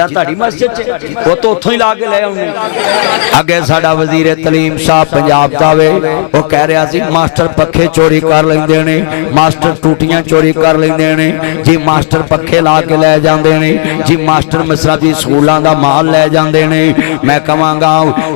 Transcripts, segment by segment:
जिद्दां तुहाडी मस्जिद च वो तो उत्थों ही ला के ले आउणे। अगे साडा वजीर तलीम साहब पंजाब दा वे वो कह रहा सी मास्टर पखे चोरी कर लैंदे ने, मास्टर टूटियां चोरी कर लैंदे ने जी, मास्टर पखे ला के लै जांदे ने जी, मास्टर मसरती स्कूलों का माल लै जांदे ने। मैं कहांगा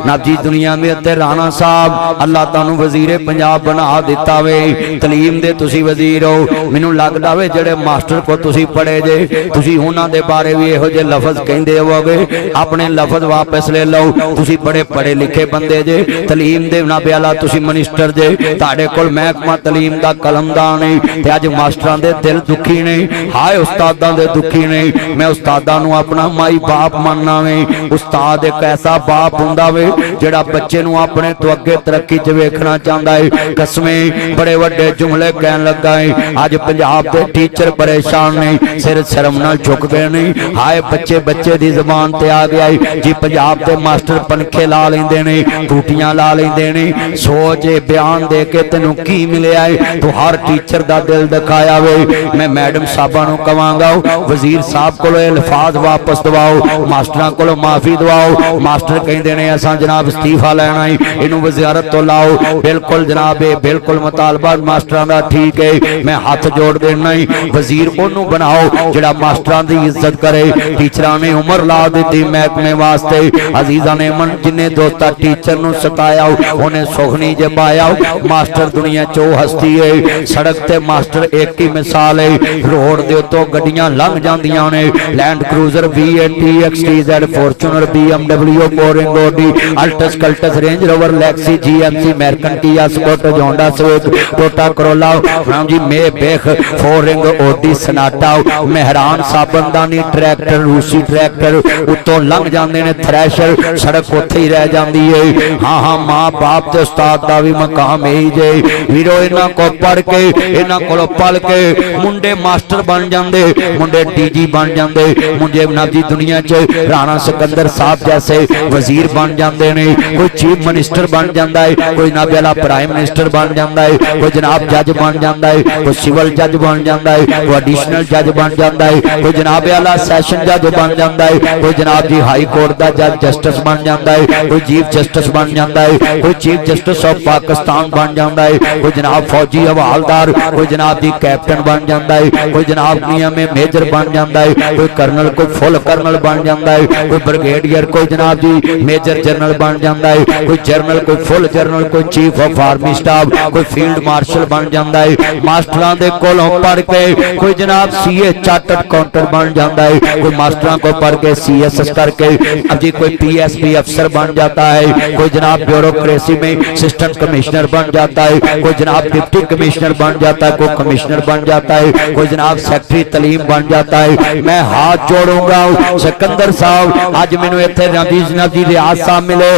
नबजी दुनिया में ते राणा साहब अल्लाह तुहानू वजीरे पंजाब बना दिता वे, तलीम दे तुसी वजीर हो। मैनू लगदा वे जेड़े मास्टर को तुसी पढ़े जे तुसी उन्हां दे बारे भी इहो जे लफज कहिंदे होवोगे, अपने लफज वापस ले लो। तुसी बड़े पढ़े लिखे बंदे जे, तलीम दे नाबे आला तुसी मिनिस्टर जे, तुहाडे कोल महकमा तलीम दा कलमदान है ते अज मास्टरां दे दिल दुखी ने, हाय उस्तादां दे दुखी ने। मैं उस्तादां नू अपना माई बाप मानना वे। उस्ताद एक ऐसा बाप हुंदा वे जेड़ा बच्चे नू अपने तो अगे तरक्की च वेखना चाहता है। कसमें बड़े वड्डे जुमले कहन लगा है। अज पंजाब दे टीचर परेशान ने, सिर शर्म नाल झुक गए ने। हाय बच्चे बच्चे दी ज़बान ते आ गया है जी, पंजाब दे मास्टर पंखे ला लेंदे ने, टूटियां ला लेंदे ने। सोच ए बयान दे के तेनू की मिलिया है, तो हर टीचर दा दिल दिखाया वे। मैं मैडम साहबां नू कहांगा वजीर साहब को अल्फाज वापस दवाओ, मास्टरां को माफी दवाओ। मास्टर कहिंदे ने असां जनाब इस्तीफा लैना है, इनू वज़ारत तो लाओ। बिल्कुल जनाब बिल्कुल मुतालबा मास्टरां दा ठीक है, मैं हाथ जोड़ देना है। वजीर ओनू बनाओ जिहड़ा मास्टरां दी इज्जत करे। टीचरां ने उमर ला दी महकमे वास्ते। अजीज़ां ने मन जिन्ने दोस्ता टीचर नू सताया उन्हें सुख नहीं जे पाया। मास्टर दुनिया चो हस्ती है, सड़क ते मास्टर एक ही मिसाल है। रोड दे उत्तों गड्डियां लंघ जांदियां ने, Land Cruiser V80 XTZ Fortuner BMW बोरिंग Audi Altis Cultus Range Rover लैक्सी GMC American Kia Sport Honda Swift Toyota Corolla Ram जी मे बेख four ring Audi Sonata Mehran साबनदानी ट्रैक्टर रूसी ट्रैक्टर उत्तों लंघ जाते हैं। थ्रैशर सड़क उत्थे ही रह जाती है। हाँ हाँ माँ बाप ते उस्ताद का भी मकाम यही जे वीरो, इन्हां को पढ़ के इन्हां को पल के मुंडे मास्टर बन जाते, मुंडे DG बन जाते, मुंडे नबजी दुनिया च राणा सिकंदर साहब जैसे वजीर बन जाते हैं। कोई चीफ मिनिस्टर बन जाता है, कोई नाबे वाला प्राइम मिनिस्टर बन जाता है, कोई जनाब जज बन जाता है, कोई सिविल जज बन जाता है, कोई एडिशनल जज बन जाता है, कोई जनाबे वाला सैशन जज बन जाता है, कोई जनाब जी हाई कोर्ट का जज जस्टिस बन जाता है, कोई चीफ जस्टिस बन जाता है, कोई चीफ जस्टिस ऑफ पाकिस्तान बन जाता है, कोई जनाब फौजी हवालदार, कोई जनाब जी कैप्टन बन जाता है, कोई जनाब नियम में मेजर बन जाता है, कोई कर्नल कोई फुल कर्नल बन जाता है, कोई ब्रिगेडियर कोई जनाब जी मेजर जनरल बन जाता है, कोई जनरल कोई फुल जनरल, कोई चीफ ऑफ आर्मी स्टाफ, कोई फील्ड मार्शल बन जाता है। मास्टरां दे कोलों पढ़ के कोई जनाब CA चार्टर्ड अकाउंटेंट बन जाता है, कोई मास्टरां को पढ़ के CSS करके अब जी कोई PSP अफसर बन जाता है, कोई जनाब ब्यूरोक्रेसी में असिस्टेंट कमिश्नर बन जाता है, कोई जनाब डिप्टी कमिश्नर बन जाता है, कोई कमिश्नर बन जाता है, कोई जनाब सेक्रेटरी तलीम बन जाता है। मैं हाथ जोड़ूंगा सिकंदर साहब, अज मैनू इत्थे नबी रियाज साहब मिले,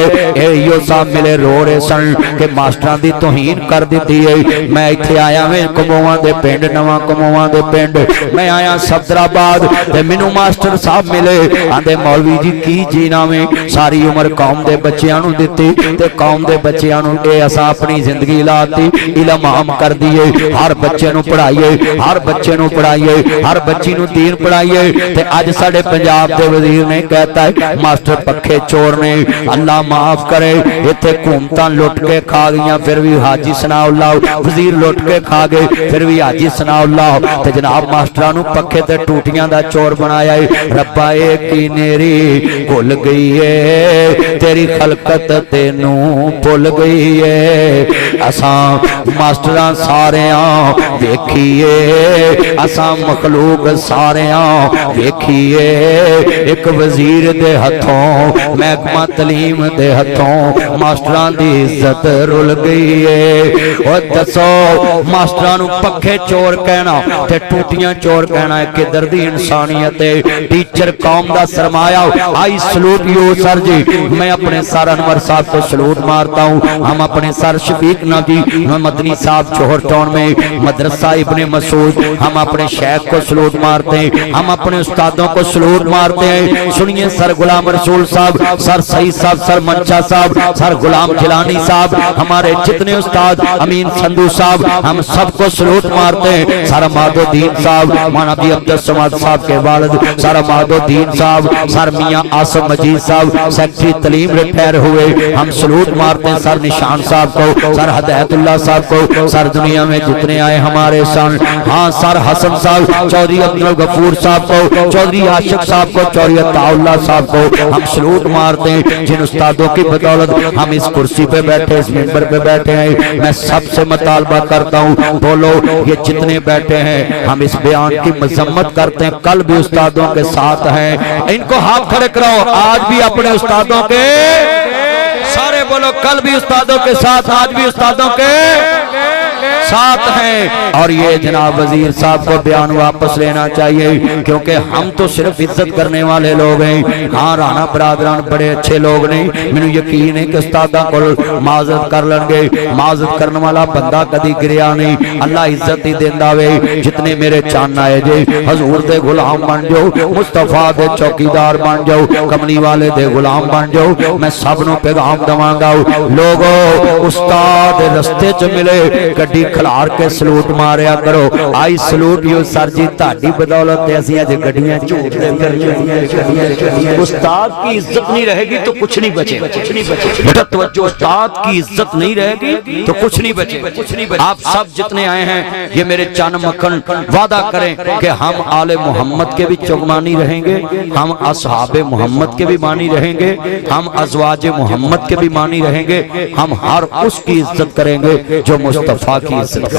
एओ साहब मिले, रो रहे सन कि मास्टरां दी तौहीन कर दी है। मैं इत्थे आया मैं कमोवां दे पिंड, नवां कमोवां दे पिंड, मैं आया सफदराबाद ते मैनू मास्टर साहब मिले, आंदे मौलवी जी की जीना में सारी उम्र कौम दे बच्चियां नू दित्ती ते कौम दे बच्चियां नू ए असां अपनी जिंदगी लाती, इल्म आम कर दिए, हर बच्चे नू पढ़ाइए, हर बच्चे नू पढ़ाइए, हर बच्ची नू दीन पढ़ाइए। ते अज साडे पंजाब दे वजीर ने कहता है मास्टर पखे चोर ने, अल्लाह माफ करे। इत्थे हुकूमतां लुट के खा गईयां, फिर भी हाजी सनाउल्लाह, वजीर लुट के खा गए, फिर भी हाजी सनाउल्लाह, ते जनाब मास्टरां नू पखे ते टूटियां दा चोर बनाया है। रब्बा ए की नेरी भुल गई है, तेरी खलकत तेनू भुल गई है। असां मास्टरां सारेयां वेखीए, असां मखलूक सारेयां वेखीए, एक वजीर दे हथों महकमा तलीम दे हथों मास्टरां दी इज्जत रुल गई है। और दसो मास्टरां नू पखे चोर कहना ते टूटियां चोर कहना है किधर दी इंसानियत है। टीचर कौम दा सरमाया। आई सलूट यू सर जी, मैं अपने सर अनवर साहब को सलूट मारता हूँ। हम अपने सर शफीक मीना जी मदनी साहब चोहर टाउन में मदरसा इब्ने मसूद, हम अपने शेख को सलूट मारते हैं, हम अपने उस्तादों को सलूट मारते हैं। सुनिए सर गुलाम रसूल साहब, सर सईद साहब, सर मंचा साहब, सर गुलाम जिलानी साहब, हमारे जितने उस्ताद, अमीन संधू साहब, हम सबको सलूट मारते हैं। सर माधोदीन साहब, मानवी अब्दुल समाद साहब के वालिद सर माधोदीन साहब, सर मियां आसम मजीद साहब सेक्रेटरी तलीम रिटायर हुए, हम सलूट मारते हैं। सर निशान साहब को, सर हदायतुल्लाह साहब को, सर दुनिया में जितने आए हमारे सन, हाँ सर हसन साहब, चौधरी अब्दुल गफूर साहब को, चौधरी आशिक साहब को, चौधरी अताउल्लाह साहब को हम सलूट मारते हैं। जिन उस्तादों की बदौलत हम इस कुर्सी पे बैठे, इस मिंबर पे बैठे हैं, मैं सबसे मुतालबा करता हूँ, बोलो ये जितने बैठे हैं हम इस बयान की मजम्मत करते हैं, कल भी उस्तादों के साथ हैं। इनको हाथ खड़े कराओ, आज भी अपने उस्तादों के सारे बोलो, कल भी उस्तादों के साथ, आज भी उस्तादों के साथ हैं। और ये जनाब वजीर साहब को बयान वापस लेना चाहिए, क्योंकि हम तो सिर्फ इज्जत करने वाले लोग हैं। हाँ राणा बरादरान बड़े अच्छे लोग नहीं, मैंने यकीन है कि उस्तादा को माजरत कर लेंगे, माजरत करने वाला बंदा कदी गिरिया नहीं, अल्लाह इज्जत ही देंदा वे। जितने मेरे चान आए जे हजूर दे गुलाम बन जाओ, मुस्तफा दे चौकीदार बन जाओ, कमली वाले दे गुलाम बन जाओ, मैं सब नूं पैगाम दवांगा, लोगो उस्ताद रस्ते च मिले गड्डी खलार के सलूट मारिया करो। आई सलूट यू सर जी ताड़ी बदौलत असीं अज गड्डियां झूटदे फिरदे। उस्ताद की इज्जत नहीं रहेगी तो कुछ नहीं बचेगा, कुछ नहीं बचेगा बेटा तवज्जो, उस्ताद की इज्जत नहीं रहेगी तो कुछ नहीं बचेगा। आप सब जितने आए हैं ये मेरे चान मक्खन वादा करें कि हम आले मोहम्मद के भी चुगमानी रहेंगे, हम असहाबे मोहम्मद के भी मानी रहेंगे, हम अज़वाजे मोहम्मद के भी मानी रहेंगे, हम हर उसकी इज्जत करेंगे जो मुस्तफा की इज्जत करे।